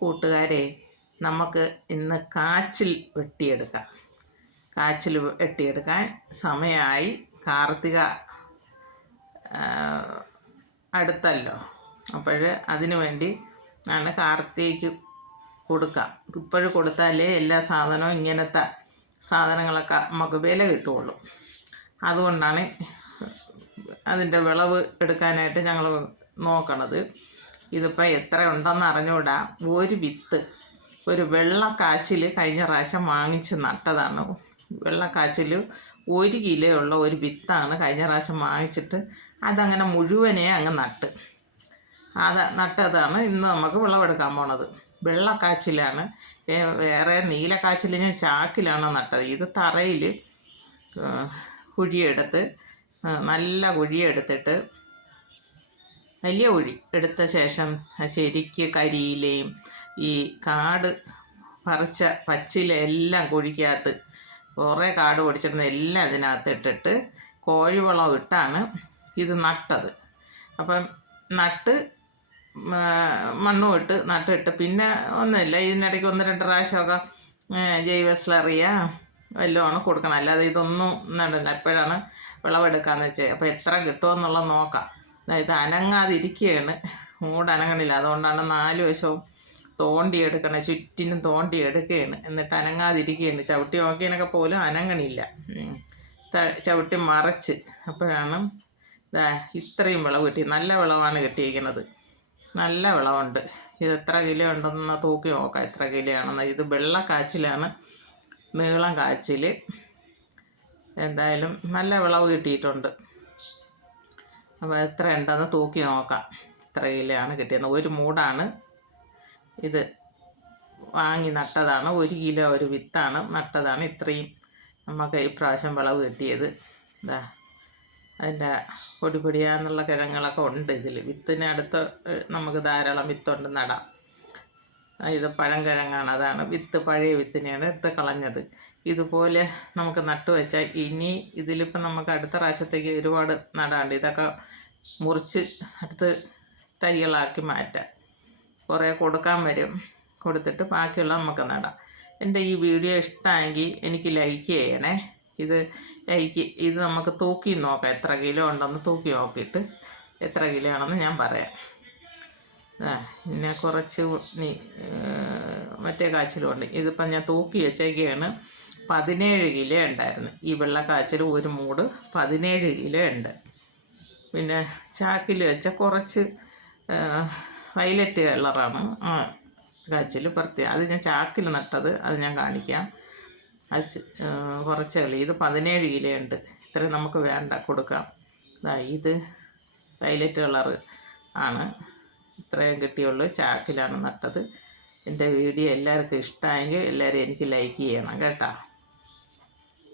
കൂട്ടുകാരെ നമുക്ക് ഇന്ന് കാച്ചിൽ വെട്ടിയെടുക്കാം. കാച്ചിൽ വെട്ടിയെടുക്കാൻ സമയമായി. കാർത്തിക അടുത്തല്ലോ. അപ്പോൾ അതിനു വേണ്ടി ആണ് കാർത്തികയ്ക്ക് കൊടുക്കാം. ഇപ്പോഴും കൊടുത്താലേ എല്ലാ സാധനവും ഇങ്ങനത്തെ സാധനങ്ങളൊക്കെ നമുക്ക് വില കിട്ടുകയുള്ളൂ. അതുകൊണ്ടാണ് അതിന്റെ വിളവ് എടുക്കാനായിട്ട് ഞങ്ങൾ നോക്കണത്. ഇതിപ്പോൾ എത്ര ഉണ്ടെന്ന് അറിഞ്ഞുകൂടാ ഒരു വിത്ത്. ഒരു വെള്ളക്കാച്ചിൽ കഴിഞ്ഞ പ്രാവശ്യം വാങ്ങിച്ച് നട്ടതാണ്. വെള്ളക്കാച്ചിൽ ഒരു കിലോ ഉള്ള ഒരു വിത്താണ് കഴിഞ്ഞ പ്രാവശ്യം വാങ്ങിച്ചിട്ട് അതങ്ങനെ മുഴുവനെ അങ്ങ് നട്ട്. അത് നട്ടതാണ് ഇന്ന് നമുക്ക് വിളവെടുക്കാൻ പോണത്. വെള്ളക്കാച്ചിലാണ്. വേറെ നീലക്കാച്ചിൽ ഞാൻ ചാക്കിലാണ് നട്ടത്. ഇത് തറയിൽ കുഴിയെടുത്ത് നല്ല കുഴിയെടുത്തിട്ട് വലിയ കുഴി എടുത്ത ശേഷം ശരിക്ക് കരിയിലയും ഈ കാട് പറിച്ച പച്ചില എല്ലാം കുഴിക്കകത്ത് കുറേ കാട് പൊടിച്ചിരുന്ന എല്ലാം അതിനകത്ത് ഇട്ടിട്ട് കോഴിവളം ഇട്ടാണ് ഇത് നട്ടത്. അപ്പം നട്ട് മണ്ണും ഇട്ട് നട്ടിട്ട് പിന്നെ ഒന്നുമില്ല. ഇതിനിടയ്ക്ക് ഒന്ന് രണ്ട് പ്രാവശ്യമൊക്കെ ജൈവ സ്ലറിയ വല്ലതുമാണ് കൊടുക്കണം. അല്ലാതെ ഇതൊന്നും നടല്ല എപ്പോഴാണ് വിളവെടുക്കാന്ന് വെച്ചാൽ അപ്പോൾ എത്ര കിട്ടുമെന്നുള്ളത് നോക്കാം. അതായത് അനങ്ങാതിരിക്കുകയാണ് മൂട് അനങ്ങണില്ല. അതുകൊണ്ടാണ് നാല് വശവും തോണ്ടി എടുക്കണേ ചുറ്റിനും തോണ്ടി എടുക്കുകയാണ് എന്നിട്ട് അനങ്ങാതിരിക്കുകയാണ് ചവിട്ടി നോക്കിയതിനൊക്കെ പോലും അനങ്ങണില്ല. ചവിട്ടി മറച്ച്. അപ്പോഴാണ് ഇതാ ഇത്രയും വിളവ് കിട്ടി. നല്ല വിളവാണ് കിട്ടിയിരിക്കുന്നത്. നല്ല വിളവുണ്ട്. ഇത് എത്ര കിലോ ഉണ്ടെന്ന് തൂക്കി നോക്കാം. എത്ര കിലോ ആണെന്ന്. ഇത് വെള്ള കാച്ചിലാണ്. നീളം കാച്ചിൽ എന്തായാലും നല്ല വിളവ് കിട്ടിയിട്ടുണ്ട്. അപ്പോൾ എത്ര ഉണ്ടെന്ന് തൂക്കി നോക്കാം. എത്ര കിലോയാണ് കിട്ടിയത്. ഒരു മൂടാണ്. ഇത് വാങ്ങി നട്ടതാണ്. ഒരു കിലോ ഒരു വിത്താണ് നട്ടതാണ് ഇത്രയും നമുക്ക് ഈ പ്രാവശ്യം വിളവ് കിട്ടിയത്. എന്താ അതിന്റെ പൊടി പൊടിയാന്നുള്ള കിഴങ്ങുകളൊക്കെ ഉണ്ട് ഇതിൽ വിത്തിന് അടുത്ത് നമുക്ക് ധാരാളം വിത്തുണ്ട് നടാം. ഇത് പഴം കിഴങ്ങാണ് അതാണ് വിത്ത് പഴയ വിത്തിനെയാണ് എടുത്ത് കളഞ്ഞത്. ഇതുപോലെ നമുക്ക് നട്ടു വെച്ചാൽ ഇനി ഇതിലിപ്പോൾ നമുക്ക് അടുത്ത പ്രാവശ്യത്തേക്ക് ഒരുപാട് നടാണ്ട് ഇതൊക്കെ മുറിച്ച് അടുത്ത് തൈകളാക്കി മാറ്റാം. കുറേ കൊടുക്കാൻ വരും. കൊടുത്തിട്ട് ബാക്കിയുള്ള നമുക്ക് നടാം. എന്റെ ഈ വീഡിയോ ഇഷ്ടമായെങ്കിൽ എനിക്ക് ലൈക്ക് ചെയ്യണേ. ഇത് ലൈക്ക് ഇത് നമുക്ക് തൂക്കി നോക്കാം. എത്ര കിലോ ഉണ്ടെന്ന് തൂക്കി നോക്കിയിട്ട് എത്ര കിലോ ആണെന്ന് ഞാൻ പറയാം. പിന്നെ കുറച്ച് നീ മറ്റേ കാച്ചിലുണ്ട് ഇതിപ്പം ഞാൻ തൂക്കി വെച്ചേക്കാണ്. പതിനേഴ് കിലോ ഉണ്ടായിരുന്നു. ഈ വെള്ളക്കാച്ചിൽ ഒരു മൂട് പതിനേഴ് കിലോ ഉണ്ട്. പിന്നെ ചാക്കിൽ വെച്ച കുറച്ച് വയലറ്റ് കളറാണ് ആ കാച്ചിൽ പ്രത്യേകം. അത് ഞാൻ ചാക്കിൽ നട്ടത്. അത് ഞാൻ കാണിക്കാം. അത് കുറച്ച് കളി. ഇത് പതിനേഴ് കിലോ ഉണ്ട്. ഇത്രയും നമുക്ക് വേണ്ട കൊടുക്കാം. ഇത് വയലറ്റ് കളറ് ആണ്. ഇത്രയും കിട്ടിയുള്ളൂ. ചാക്കിലാണ് നട്ടത്. എന്റെ വീഡിയോ എല്ലാവർക്കും ഇഷ്ടമായെങ്കിൽ എല്ലാവരും എനിക്ക് ലൈക്ക് ചെയ്യണം കേട്ടോ.